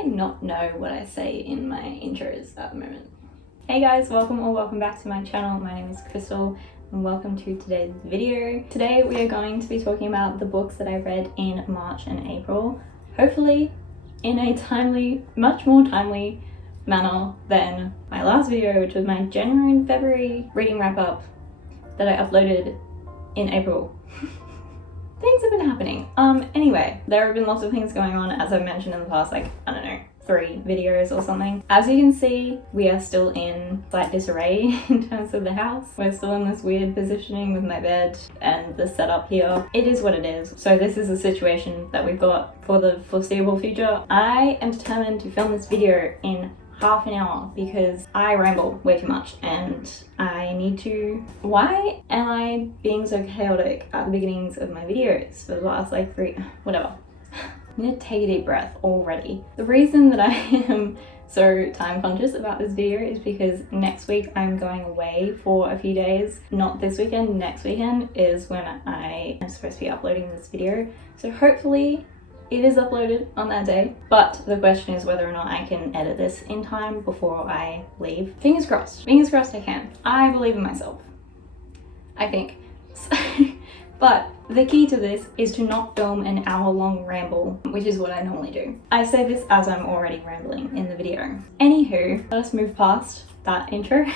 I not know what I say in my intros at the moment? Hey guys, welcome back to my channel. My name is Crystal and welcome to today's video. Today we are going to be talking about the books that I read in March and April, hopefully in a timely, much more timely manner than my last video, which was my January and February reading wrap up that I uploaded in April. Things have been happening. Anyway, there have been lots of things going on, as I've mentioned in the past, like, I don't know, 3 videos or something. As you can see, we are still in slight disarray in terms of the house. We're still in this weird positioning with my bed and the setup here. It is what it is. So this is the situation that we've got for the foreseeable future. I am determined to film this video in half an hour because I ramble way too much and I need to... Why am I being so chaotic at the beginnings of my videos for the last like 3... whatever. I'm gonna take a deep breath already. The reason that I am so time conscious about this video is because next week I'm going away for a few days. Not this weekend, next weekend is when I am supposed to be uploading this video. So hopefully it is uploaded on that day, but the question is whether or not I can edit this in time before I leave. Fingers crossed I can. I believe in myself, I think. But the key to this is to not film an hour-long ramble, which is what I normally do. I say this as I'm already rambling in the video. Anywho, let us move past that intro,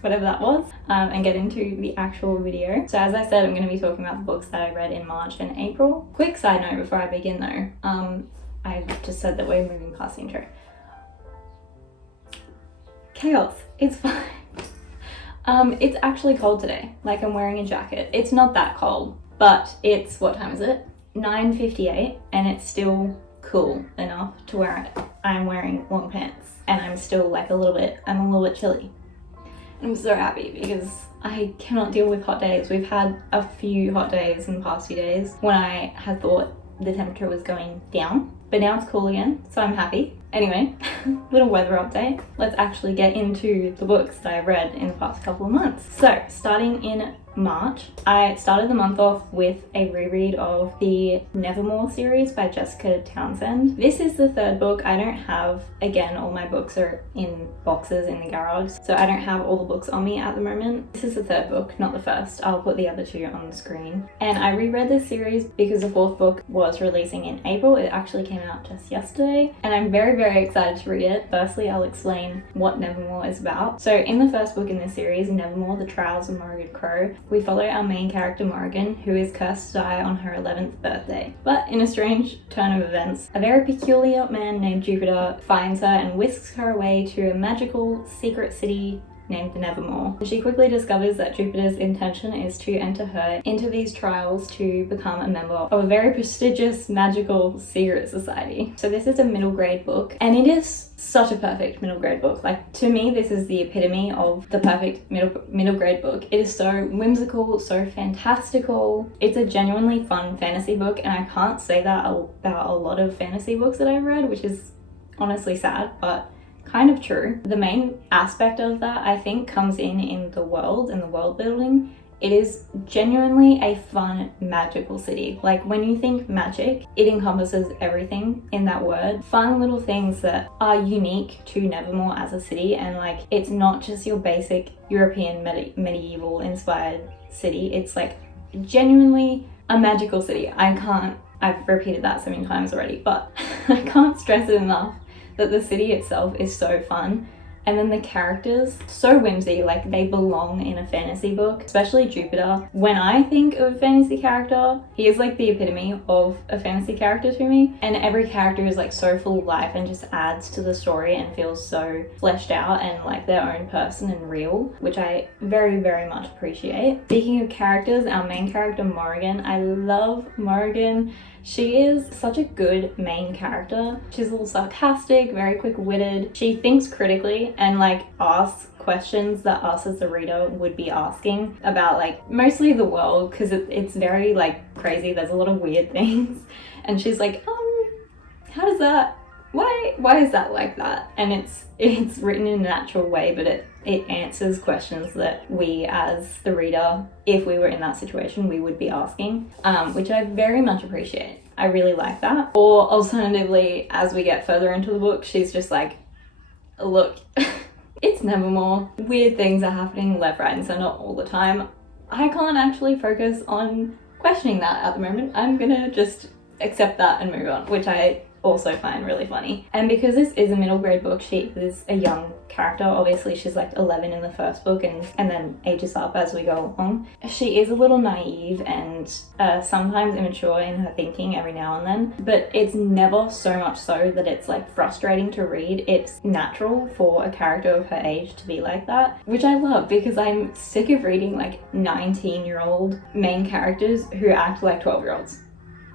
whatever that was, and get into the actual video. So as I said, I'm going to be talking about the books that I read in March and April. Quick side note before I begin though, I just said that we're moving past the intro. Chaos, it's fine. It's actually cold today, like I'm wearing a jacket. It's not that cold, but it's, what time is it? 9:58 and it's still cool enough to wear it. I'm wearing long pants and I'm still like I'm a little bit chilly. I'm so happy because I cannot deal with hot days. We've had a few hot days in the past few days when I had thought the temperature was going down, but now it's cool again, so I'm happy. Anyway, little weather update. Let's actually get into the books that I've read in the past couple of months. So starting in March, I started the month off with a reread of the Nevermoor series by Jessica Townsend. This is the 3rd book. I don't have, again, all my books are in boxes in the garage, so I don't have all the books on me at the moment. This is the 3rd book, not the 1st. I'll put the other 2 on the screen. And I reread this series because the 4th book was releasing in April. It actually came out just yesterday, and I'm very excited to read it. Firstly, I'll explain what Nevermoor is about. So in the 1st book in this series, Nevermoor, The Trials of Morrigan Crow, we follow our main character Morrigan, who is cursed to die on her 11th birthday. But in a strange turn of events, a very peculiar man named Jupiter finds her and whisks her away to a magical secret city named Nevermoor. She quickly discovers that Jupiter's intention is to enter her into these trials to become a member of a very prestigious magical secret society. So this is a middle grade book, and it is such a perfect middle grade book. Like, to me, this is the epitome of the perfect middle grade book. It is so whimsical, so fantastical. It's a genuinely fun fantasy book, and I can't say that about a lot of fantasy books that I've read, which is honestly sad, but kind of true. The main aspect of that, I think, comes in the world and the world building. It is genuinely a fun, magical city. Like, when you think magic, it encompasses everything in that word. Fun little things that are unique to Nevermoor as a city, and like, it's not just your basic European medieval inspired city. It's like genuinely a magical city. I've repeated that so many times already, but I can't stress it enough that the city itself is so fun, and then the characters, so whimsy, like they belong in a fantasy book, especially Jupiter. When I think of a fantasy character, he is like the epitome of a fantasy character to me, and every character is like so full of life and just adds to the story and feels so fleshed out and like their own person and real, which I very much appreciate. Speaking of characters, our main character Morrigan, I love Morrigan. She is such a good main character. She's a little sarcastic, very quick-witted. She thinks critically and like asks questions that us as the reader would be asking about like mostly the world, because it's very like crazy. There's a lot of weird things. And she's like, how does that, why is that like that? And it's written in a natural way, but it answers questions that we as the reader, if we were in that situation, we would be asking, which I very much appreciate. I really like that. Or alternatively, as we get further into the book, she's just like, look, it's nevermoor. Weird things are happening left, right, and center all the time. I can't actually focus on questioning that at the moment. I'm gonna just accept that and move on, which I also find really funny. And because this is a middle grade book, she is a young character. Obviously she's like 11 in the first book and then ages up as we go along. She is a little naive and sometimes immature in her thinking every now and then, but it's never so much so that it's like frustrating to read. It's natural for a character of her age to be like that, which I love because I'm sick of reading like 19-year-old main characters who act like 12-year-olds.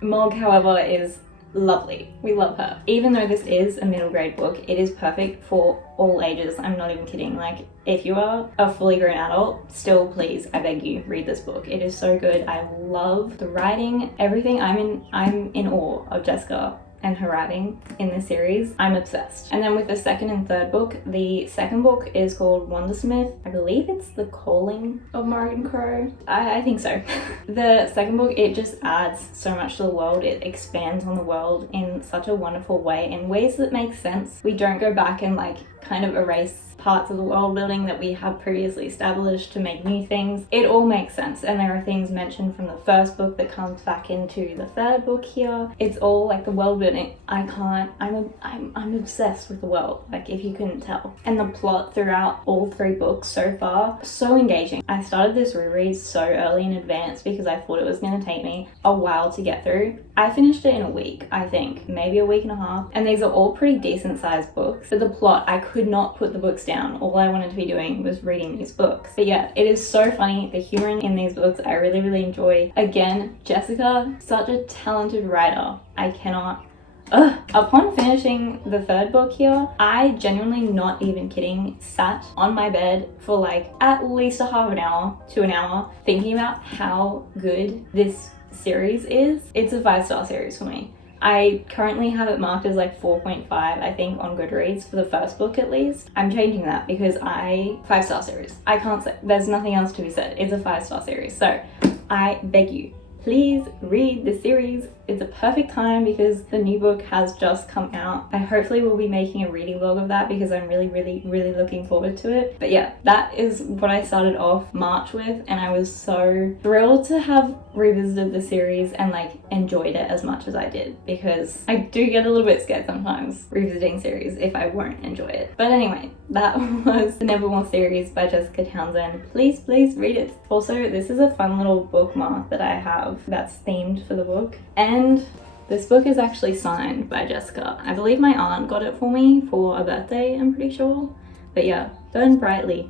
Mog, however, is lovely. We love her. Even though this is a middle grade book, it is perfect for all ages. I'm not even kidding. Like, if you are a fully grown adult, still please, I beg you, read this book. It is so good. I love the writing, everything. I'm in awe of Jessica and her writing in this series. I'm obsessed. And then with the second and third book, the second book is called Wondersmith. I believe it's The Calling of Morrigan Crow. I think so. The second book, it just adds so much to the world. It expands on the world in such a wonderful way, in ways that make sense. We don't go back and like kind of erase parts of the world building that we have previously established to make new things. It all makes sense, and there are things mentioned from the first book that comes back into the third book here. It's all like the world building. I'm obsessed with the world, like if you couldn't tell. And the plot throughout all three books so far, so engaging. I started this reread so early in advance because I thought it was going to take me a while to get through. I finished it in a week, I think, maybe a week and a half, and these are all pretty decent sized books. But the plot, I could not put the books down. All I wanted to be doing was reading these books. But yeah, it is so funny. The humor in these books I really enjoy. Again, Jessica, such a talented writer. I cannot. Upon finishing the third book here, I genuinely, not even kidding, sat on my bed for like at least a half an hour to an hour thinking about how good this series is. It's a 5-star series for me. I currently have it marked as like 4.5, I think, on Goodreads for the first book at least. I'm changing that because 5-star series. I can't say, there's nothing else to be said. It's a 5-star series. So I beg you, please read the series. It's a perfect time because the new book has just come out. I hopefully will be making a reading vlog of that because I'm really looking forward to it. But yeah, that is what I started off March with, and I was so thrilled to have revisited the series and like enjoyed it as much as I did, because I do get a little bit scared sometimes revisiting series if I won't enjoy it. But anyway, that was the Nevermoor series by Jessica Townsend. Please read it. Also, this is a fun little bookmark that I have that's themed for the book. And this book is actually signed by Jessica. I believe my aunt got it for me for a birthday, I'm pretty sure. But yeah, burn brightly.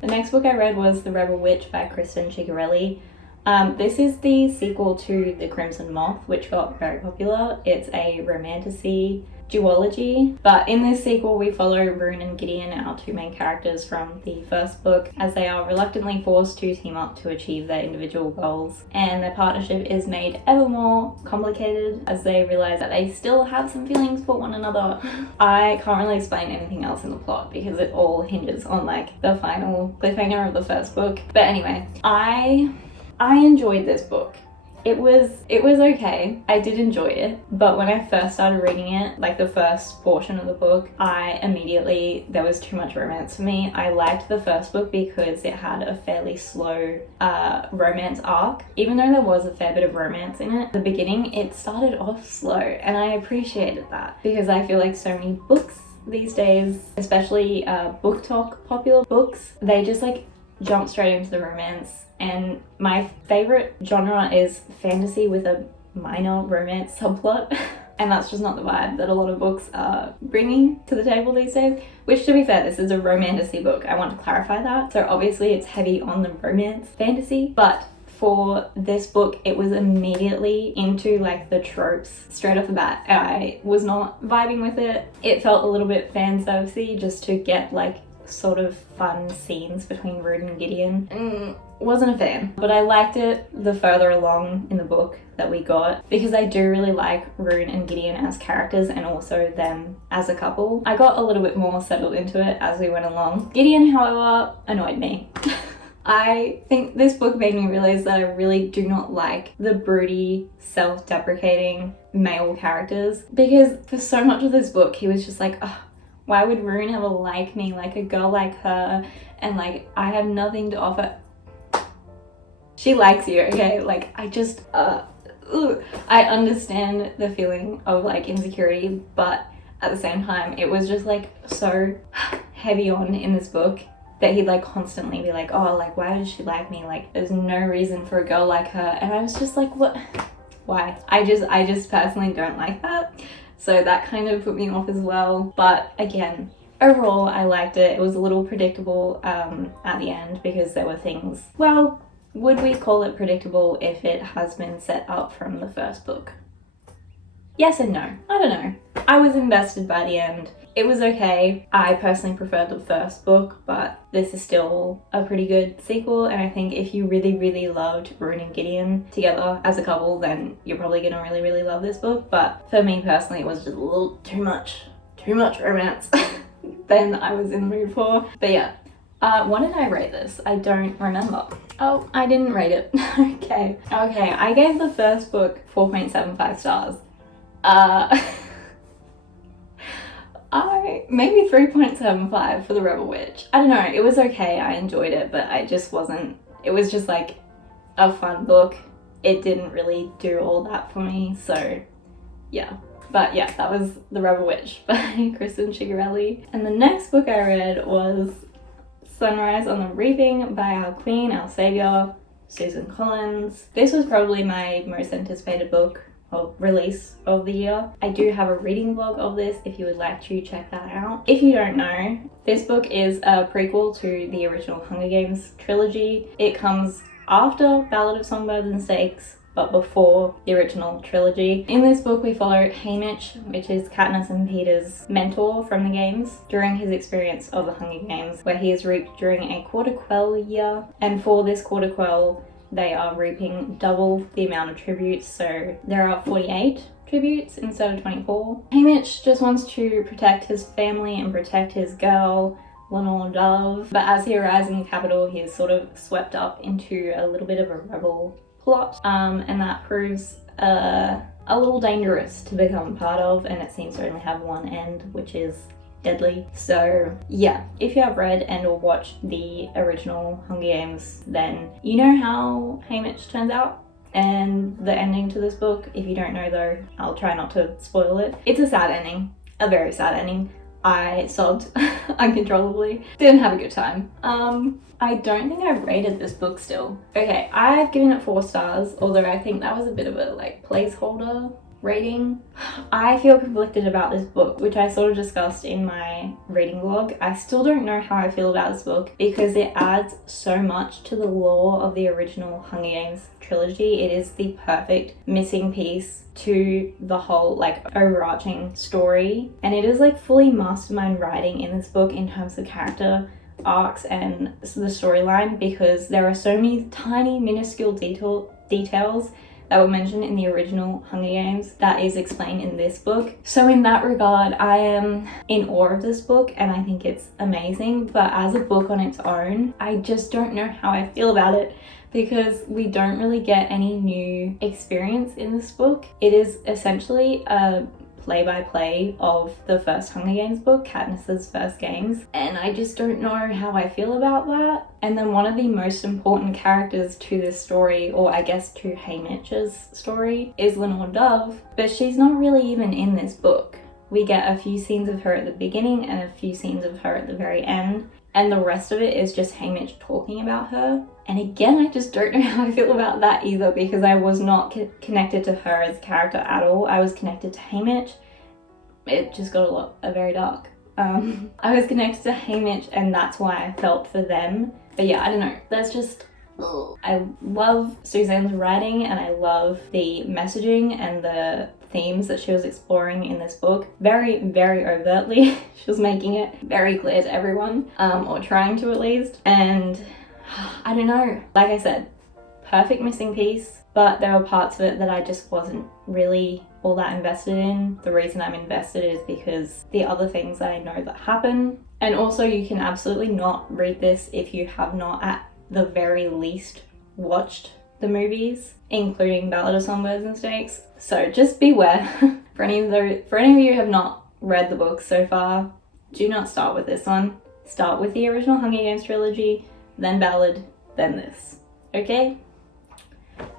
The next book I read was The Rebel Witch by Kristen Ciccarelli. This is the sequel to The Crimson Moth, which got very popular. It's a romantasy duology, but in this sequel we follow Rune and Gideon, our two main characters from the first book, as they are reluctantly forced to team up to achieve their individual goals, and their partnership is made ever more complicated as they realize that they still have some feelings for one another. I can't really explain anything else in the plot because it all hinges on like the final cliffhanger of the first book. But anyway, I enjoyed this book. It was okay. I did enjoy it, but when I first started reading it, like the first portion of the book, there was too much romance for me. I liked the first book because it had a fairly slow romance arc. Even though there was a fair bit of romance in it, the beginning, it started off slow, and I appreciated that because I feel like so many books these days, especially booktok popular books, they just like jump straight into the romance. And my favorite genre is fantasy with a minor romance subplot. And that's just not the vibe that a lot of books are bringing to the table these days. Which, to be fair, this is a romantasy book. I want to clarify that. So obviously it's heavy on the romance fantasy, but for this book, it was immediately into like the tropes straight off the bat. I was not vibing with it. It felt a little bit fan servicey just to get like sort of fun scenes between Rune and Gideon. Wasn't a fan, but I liked it the further along in the book that we got because I do really like Rune and Gideon as characters and also them as a couple. I got a little bit more settled into it as we went along. Gideon, however, annoyed me. I think this book made me realize that I really do not like the broody, self-deprecating male characters, because for so much of this book he was just like, oh, why would Rune ever like me, like a girl like her, and like I have nothing to offer. She likes you, okay? Like I just I understand the feeling of like insecurity, but at the same time it was just like so heavy on in this book that he'd like constantly be like, oh, like why does she like me, like there's no reason for a girl like her. And I was just like, what, why? I just personally don't like that, so that kind of put me off as well. But again, overall I liked it. It was a little predictable at the end, because there were things, well, would we call it predictable if it has been set up from the first book? Yes and no. I don't know. I was invested by the end. It was okay. I personally preferred the first book, but this is still a pretty good sequel, and I think if you really, really loved Rune and Gideon together as a couple, then you're probably gonna really, really love this book. But for me personally, it was just a little too much romance than I was in the mood for. But yeah, what did I rate this? I don't remember. Oh, I didn't rate it. Okay, I gave the first book 4.75 stars. I maybe 3.75 for the Rebel Witch. I don't know, it was okay, I enjoyed it, but I just wasn't, it was just like a fun book. It didn't really do all that for me, so yeah. But yeah, that was The Rebel Witch by Kristen Ciccarelli. And the next book I read was Sunrise on the Reaping by our queen, our savior, Susan Collins. This was probably my most anticipated book of release of the year. I do have a reading vlog of this if you would like to check that out. If you don't know, this book is a prequel to the original Hunger Games trilogy. It comes after Ballad of Songbirds and Snakes, but before the original trilogy. In this book we follow Haymitch, which is Katniss and Peter's mentor from the games, during his experience of the Hunger Games, where he is reaped during a quarter quell year, and for this quarter quell they are reaping double the amount of tributes, so there are 48 tributes instead of 24. Haymitch just wants to protect his family and protect his girl, Lenore Dove, but as he arrives in the capital he is sort of swept up into a little bit of a rebel plot, and that proves a little dangerous to become part of, and it seems to only have one end, which is deadly. So yeah, if you have read and or watched the original Hunger Games, then you know how Haymitch turns out and the ending to this book. If you don't know though, I'll try not to spoil it. It's a sad ending, a very sad ending. I sobbed uncontrollably, didn't have a good time. I don't think I've rated this book still. Okay, I've given it 4 stars, although I think that was a bit of a like placeholder rating. I feel conflicted about this book, which I sort of discussed in my reading vlog. I still don't know how I feel about this book because it adds so much to the lore of the original Hunger Games trilogy. It is the perfect missing piece to the whole like overarching story, and it is like fully mastermind writing in this book in terms of character arcs and the storyline, because there are so many tiny minuscule details that were mentioned in the original Hunger Games that is explained in this book. So in that regard, I am in awe of this book and I think it's amazing, but as a book on its own, I just don't know how I feel about it, because we don't really get any new experience in this book. It is essentially a play-by-play of the first Hunger Games book, Katniss's first games, and I just don't know how I feel about that. And then one of the most important characters to this story, or I guess to Haymitch's story, is Lenore Dove, but she's not really even in this book. We get a few scenes of her at the beginning and a few scenes of her at the very end, and the rest of it is just Haymitch talking about her. And again, I just don't know how I feel about that either, because I was not connected to her as a character at all. I was connected to Haymitch. It just got very dark. I was connected to Haymitch and that's why I felt for them. But yeah, I don't know. That's just... I love Suzanne's writing and I love the messaging and the themes that she was exploring in this book. Very, very overtly. She was making it very clear to everyone, or trying to at least. And I don't know. Like I said, perfect missing piece, but there were parts of it that I just wasn't really all that invested in. The reason I'm invested is because the other things that I know that happen. And also you can absolutely not read this if you have not at the very least watched the movies, including Ballad of Songbirds and Snakes. So just beware. For any of you who have not read the book so far, do not start with this one. Start with the original Hunger Games trilogy, then Ballad, then this. Okay?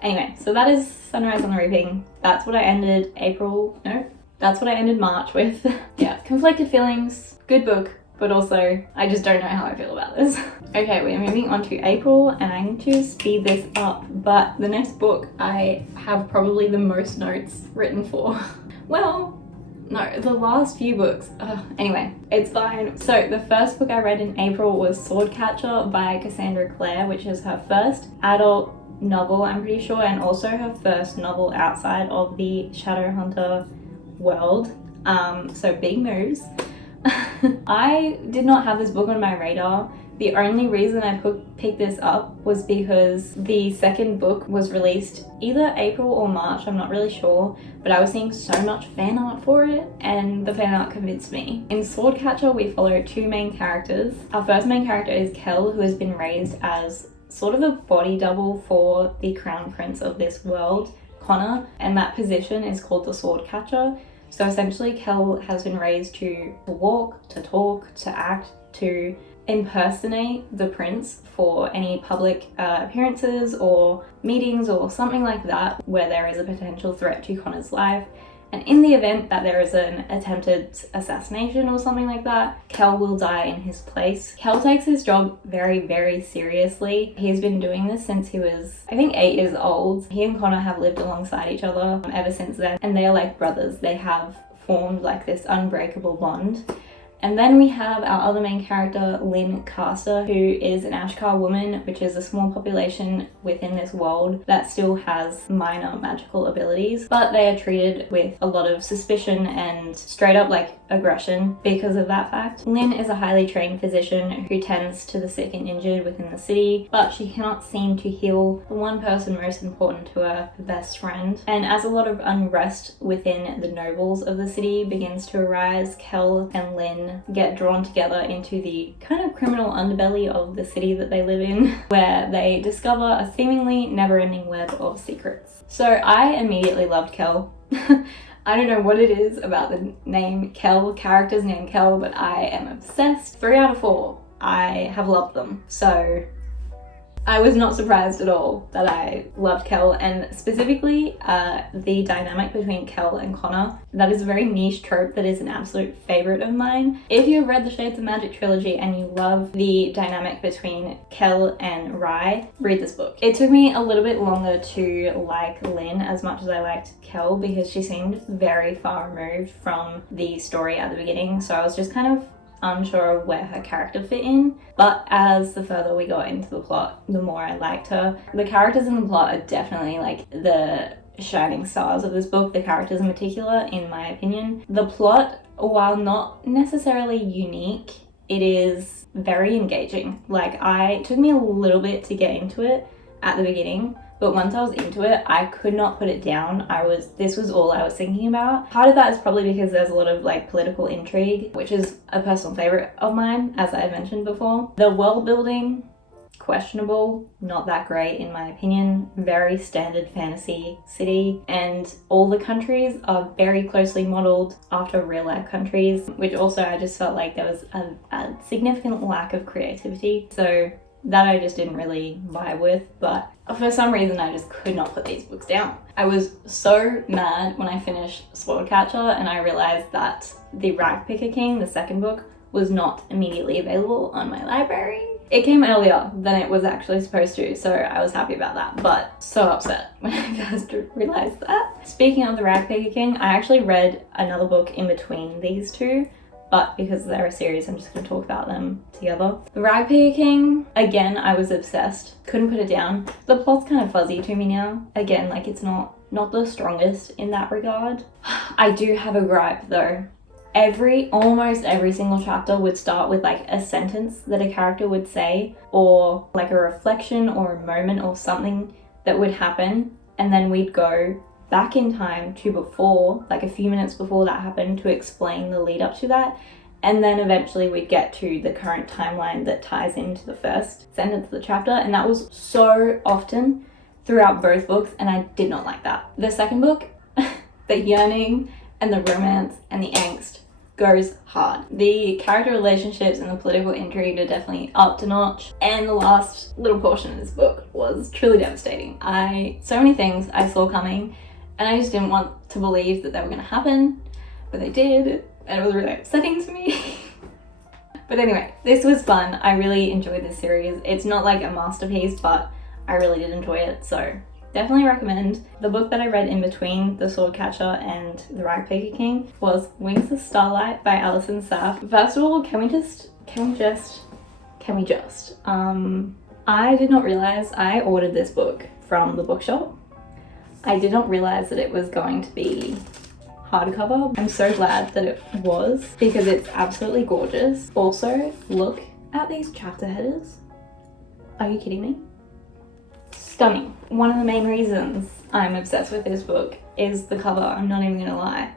Anyway, so that is Sunrise on the Reaping. That's what I ended March with. Yeah, conflicted feelings, good book, but also I just don't know how I feel about this. Okay, we're moving on to April, and I need to speed this up, but the next book I have probably the most notes written for. Well, no, the last few books. Anyway, it's fine. So the first book I read in April was Swordcatcher by Cassandra Clare, which is her first adult novel, I'm pretty sure, and also her first novel outside of the Shadowhunter world. So big moves. I did not have this book on my radar. The only reason I picked this up was because the second book was released either April or March, I'm not really sure, but I was seeing so much fan art for it, and the fan art convinced me. In Swordcatcher, we follow two main characters. Our first main character is Kel, who has been raised as sort of a body double for the crown prince of this world, Connor, and that position is called the Swordcatcher. So essentially Kel has been raised to walk, to talk, to act, to impersonate the prince for any public appearances or meetings or something like that where there is a potential threat to Connor's life. And in the event that there is an attempted assassination or something like that, Kel will die in his place. Kel takes his job very, very seriously. He's been doing this since he was, I think, 8 years old. He and Connor have lived alongside each other ever since then, and they are like brothers. They have formed like this unbreakable bond. And then we have our other main character, Lynn Carter, who is an Ashkar woman, which is a small population within this world that still has minor magical abilities, but they are treated with a lot of suspicion and straight up like aggression because of that fact. Lynn is a highly trained physician who tends to the sick and injured within the city, but she cannot seem to heal the one person most important to her best friend. And as a lot of unrest within the nobles of the city begins to arise, Kel and Lynn get drawn together into the kind of criminal underbelly of the city that they live in, where they discover a seemingly never-ending web of secrets. So I immediately loved Kel. I don't know what it is about the name Kel, characters named Kel, but I am obsessed. 3 out of 4. I have loved them. So I was not surprised at all that I loved Kel, and specifically the dynamic between Kel and Connor. That is a very niche trope that is an absolute favorite of mine. If you've read the Shades of Magic trilogy and you love the dynamic between Kel and Rye, read this book. It took me a little bit longer to like Lynn as much as I liked Kel because she seemed very far removed from the story at the beginning, so I was just kind of unsure of where her character fit in, but as the further we got into the plot, the more I liked her. The characters in the plot are definitely like the shining stars of this book, the characters in particular, in my opinion. The plot, while not necessarily unique, it is very engaging. Like, it took me a little bit to get into it at the beginning, but once I was into it, I could not put it down. This was all I was thinking about. Part of that is probably because there's a lot of like political intrigue, which is a personal favorite of mine, as I mentioned before. The world building, questionable, not that great in my opinion. Very standard fantasy city, and all the countries are very closely modeled after real life countries, which also I just felt like there was a significant lack of creativity. So that I just didn't really vibe with, but for some reason I just could not put these books down. I was so mad when I finished Swordcatcher and I realized that the Ragpicker King, the second book, was not immediately available on my library. It came earlier than it was actually supposed to, so I was happy about that, but so upset when I first realized that. Speaking of the Ragpicker King, I actually read another book in between these two, but because they're a series, I'm just going to talk about them together. The Ragpicker King, again, I was obsessed. Couldn't put it down. The plot's kind of fuzzy to me now. Again, like, it's not the strongest in that regard. I do have a gripe though. Almost every single chapter would start with like a sentence that a character would say, or like a reflection or a moment or something that would happen, and then we'd go back in time to before, like a few minutes before that happened, to explain the lead up to that. and then eventually we'd get to the current timeline that ties into the first sentence of the chapter, and that was so often throughout both books, and I did not like that. The second book, the yearning and the romance and the angst goes hard. The character relationships and the political intrigue are definitely up to notch, and the last little portion of this book was truly devastating. So many things I saw coming, and I just didn't want to believe that they were going to happen, but they did, and it was really upsetting to me. But anyway, this was fun. I really enjoyed this series. It's not like a masterpiece, but I really did enjoy it, so definitely recommend. The book that I read in between The Swordcatcher and The Ragpicker King was Wings of Starlight by Allison Saft. First of all, can we just, I did not realize I ordered this book from the bookshop. I did not realize that it was going to be hardcover. I'm so glad that it was, because it's absolutely gorgeous. Also, look at these chapter headers. Are you kidding me? Stunning. One of the main reasons I'm obsessed with this book is the cover, I'm not even gonna lie.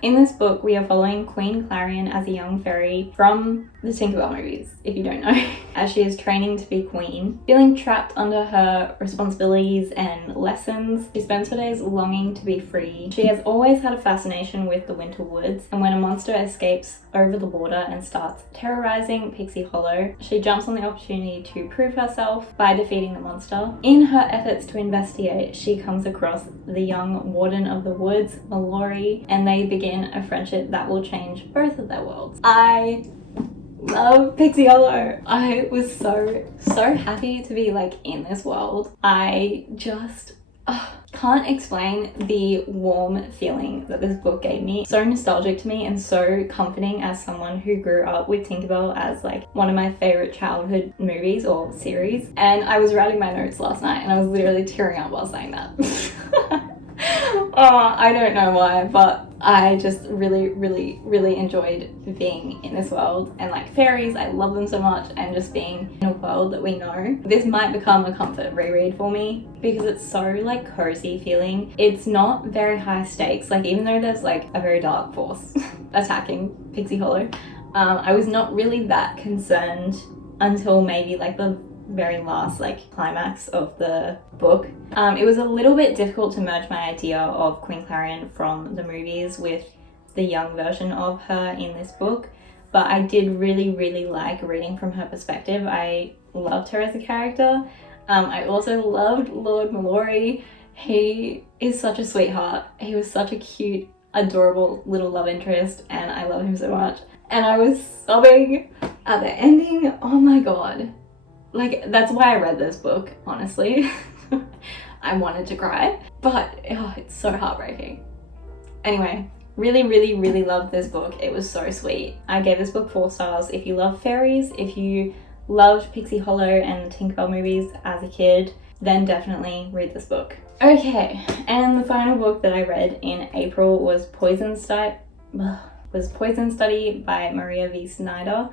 In this book, we are following Queen Clarion as a young fairy from the Tinkerbell movies, if you don't know, as she is training to be queen. Feeling trapped under her responsibilities and lessons, she spends her days longing to be free. She has always had a fascination with the winter woods, and when a monster escapes over the water and starts terrorizing Pixie Hollow, she jumps on the opportunity to prove herself by defeating the monster. In her efforts to investigate, she comes across the young warden of the woods, Mallory, and they begin a friendship that will change both of their worlds. I love Pixie Hollow. I was so happy to be like in this world. I just can't explain the warm feeling that this book gave me. So nostalgic to me and so comforting as someone who grew up with Tinkerbell as like one of my favorite childhood movies or series. And I was writing my notes last night and I was literally tearing up while saying that. I don't know why, but I just really enjoyed being in this world, and like fairies, I love them so much, and just being in a world that we know. This might become a comfort reread for me because it's so like cozy feeling. It's not very high stakes, like even though there's like a very dark force attacking Pixie Hollow, I was not really that concerned until maybe like the very last like climax of the book. It was a little bit difficult to merge my idea of Queen Clarion from the movies with the young version of her in this book, but I did really like reading from her perspective. I loved her as a character. I also loved Lord Mallory. He is such a sweetheart. He was such a cute, adorable little love interest, and I love him so much. And I was sobbing at the ending. Oh my god. Like, that's why I read this book, honestly. I wanted to cry, but it's so heartbreaking. Anyway, really loved this book. It was so sweet. I gave this book 4 stars. If you love fairies, if you loved Pixie Hollow and the Tinkerbell movies as a kid, then definitely read this book. Okay, and the final book that I read in April was Poison Study by Maria V. Snyder.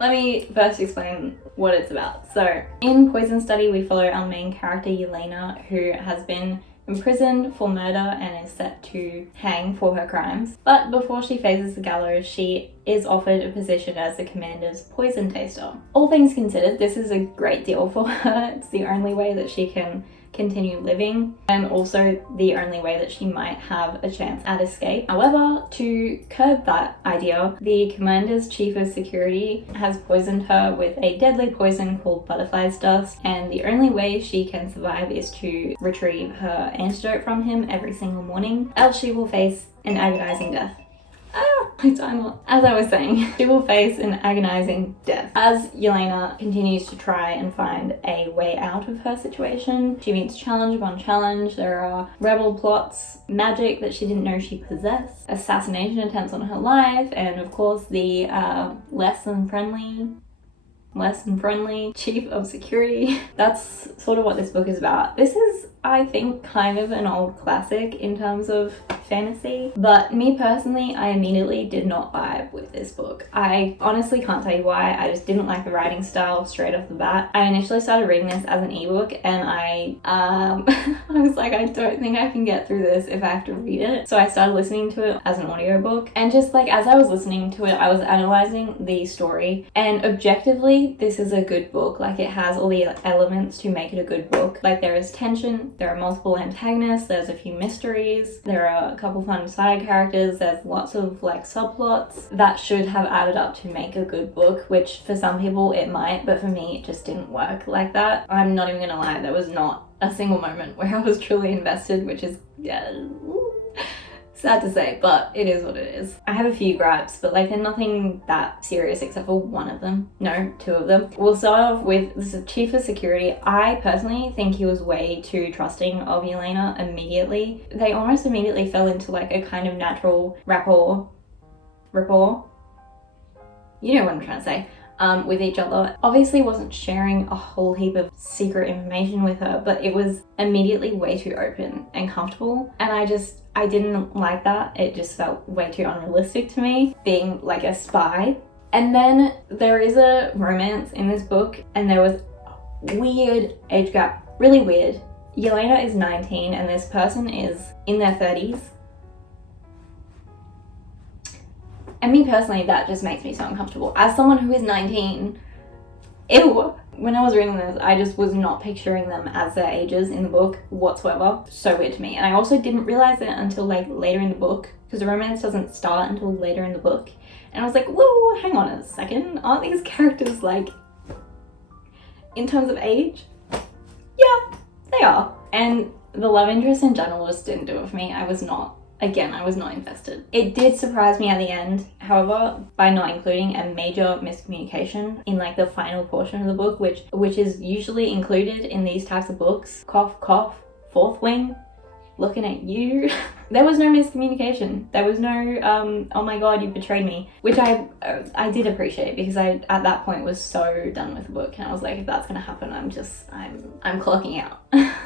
Let me first explain what it's about. So, in Poison Study, we follow our main character, Yelena, who has been imprisoned for murder and is set to hang for her crimes. But before she faces the gallows, she is offered a position as the commander's poison taster. All things considered, this is a great deal for her. It's the only way that she can continue living, and also the only way that she might have a chance at escape. However, to curb that idea, the commander's chief of security has poisoned her with a deadly poison called butterfly's dust, and the only way she can survive is to retrieve her antidote from him every single morning, else she will face an agonizing death. My timer. As I was saying, she will face an agonizing death. As Yelena continues to try and find a way out of her situation, she meets challenge upon challenge. There are rebel plots, magic that she didn't know she possessed, assassination attempts on her life, and of course the less than friendly chief of security. That's sort of what this book is about. This is I think, kind of an old classic in terms of fantasy. But me personally, I immediately did not vibe with this book. I honestly can't tell you why. I just didn't like the writing style straight off the bat. I initially started reading this as an ebook, and I was like, I don't think I can get through this if I have to read it. So I started listening to it as an audiobook, and just like as I was listening to it, I was analyzing the story, and objectively this is a good book. Like, it has all the elements to make it a good book. Like, there is tension, there are multiple antagonists, there's a few mysteries, there are a couple fun side characters, there's lots of like subplots that should have added up to make a good book, which for some people it might, but for me it just didn't work like that. I'm not even gonna lie, there was not a single moment where I was truly invested, which is sad to say, but it is what it is. I have a few gripes, but like they're nothing that serious except for one of them. No, two of them. We'll start off with the Chief of Security. I personally think he was way too trusting of Yelena immediately. They almost immediately fell into like a kind of natural rapport? You know what I'm trying to say. With each other. Obviously wasn't sharing a whole heap of secret information with her, but it was immediately way too open and comfortable, and I didn't like that. It just felt way too unrealistic to me, being like a spy. And then there is a romance in this book, and there was a weird age gap, really weird. Yelena is 19 and this person is in their 30s. And me personally, that just makes me so uncomfortable. As someone who is 19, ew. When I was reading this, I just was not picturing them as their ages in the book whatsoever. So weird to me. And I also didn't realize it until like later in the book, because the romance doesn't start until later in the book. And I was like, whoa, hang on a second. Aren't these characters like, in terms of age? Yeah, they are. And the love interest in general just didn't do it for me. I was not invested. It did surprise me at the end, however, by not including a major miscommunication in like the final portion of the book, which is usually included in these types of books. Cough, cough, fourth wing, looking at you. There was no miscommunication. There was no, oh my god, you betrayed me, which I did appreciate, because I, at that point, was so done with the book, and I was like, if that's gonna happen, I'm clocking out.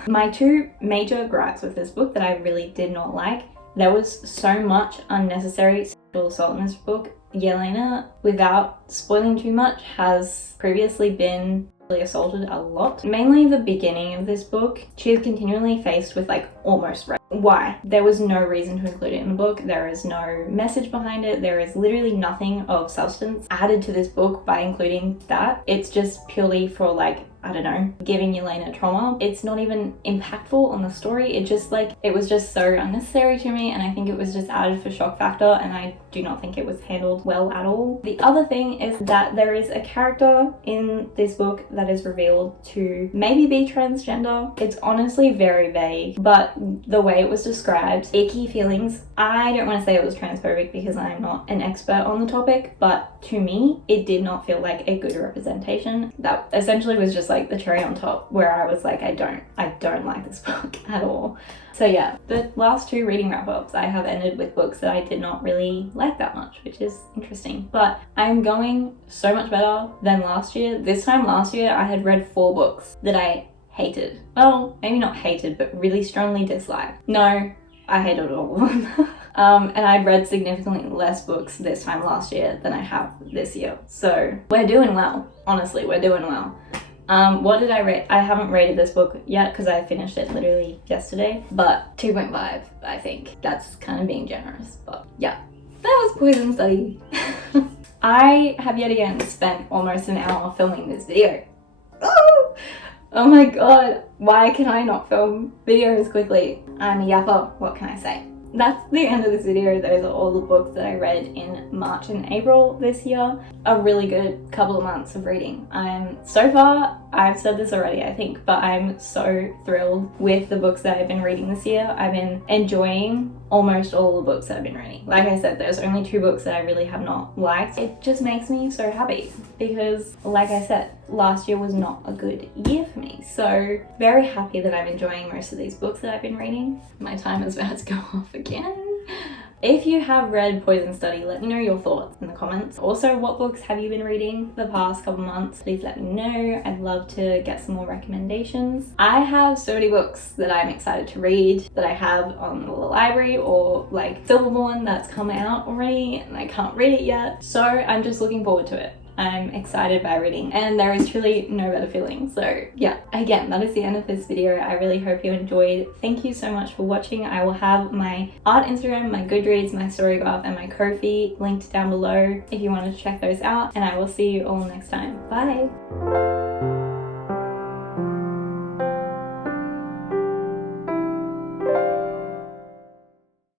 My two major gripes with this book that I really did not like: there was so much unnecessary sexual assault in this book. Yelena, without spoiling too much, has previously been assaulted a lot. Mainly the beginning of this book, she is continually faced with like almost rape. Why? There was no reason to include it in the book. There is no message behind it. There is literally nothing of substance added to this book by including that. It's just purely for like, I don't know, giving Yelena trauma. It's not even impactful on the story. It was just so unnecessary to me, and I think it was just added for shock factor, and I do not think it was handled well at all. The other thing is that there is a character in this book that is revealed to maybe be transgender. It's honestly very vague, but the way it was described, icky feelings. I don't want to say it was transphobic because I'm not an expert on the topic, but to me, it did not feel like a good representation. That essentially was just like the cherry on top, where I was like, I don't like this book at all. So yeah, the last two reading wrap-ups I have ended with books that I did not really like that much, which is interesting. But I'm going so much better than last year. This time last year, I had read 4 books that I hated. Well, maybe not hated, but really strongly disliked. No, I hated all of them. And I'd read significantly less books this time last year than I have this year. So we're doing well. Honestly, we're doing well. What did I rate? I haven't rated this book yet because I finished it literally yesterday, but 2.5, I think. That's kind of being generous, but yeah. That was Poison Study. I have yet again spent almost an hour filming this video. Oh my god, why can I not film videos quickly? I'm a yapper, what can I say? That's the end of this video. Those are all the books that I read in March and April this year. A really good couple of months of reading. So far, I've said this already I think, but I'm so thrilled with the books that I've been reading this year. I've been enjoying almost all the books that I've been reading. Like I said, there's only 2 books that I really have not liked. It just makes me so happy because, like I said, last year was not a good year for me. So very happy that I'm enjoying most of these books that I've been reading. My time is about to go off again. If you have read Poison Study, let me know your thoughts in the comments. Also, what books have you been reading the past couple months? Please let me know. I'd love to get some more recommendations. I have so many books that I'm excited to read that I have on the library, or like Silverborn that's come out already and I can't read it yet. So I'm just looking forward to it. I'm excited by reading, and there is truly no better feeling. So yeah, again, that is the end of this video. I really hope you enjoyed. Thank you so much for watching. I will have my art Instagram, my Goodreads, my Storygraph, and my Ko-fi linked down below if you want to check those out, and I will see you all next time. Bye!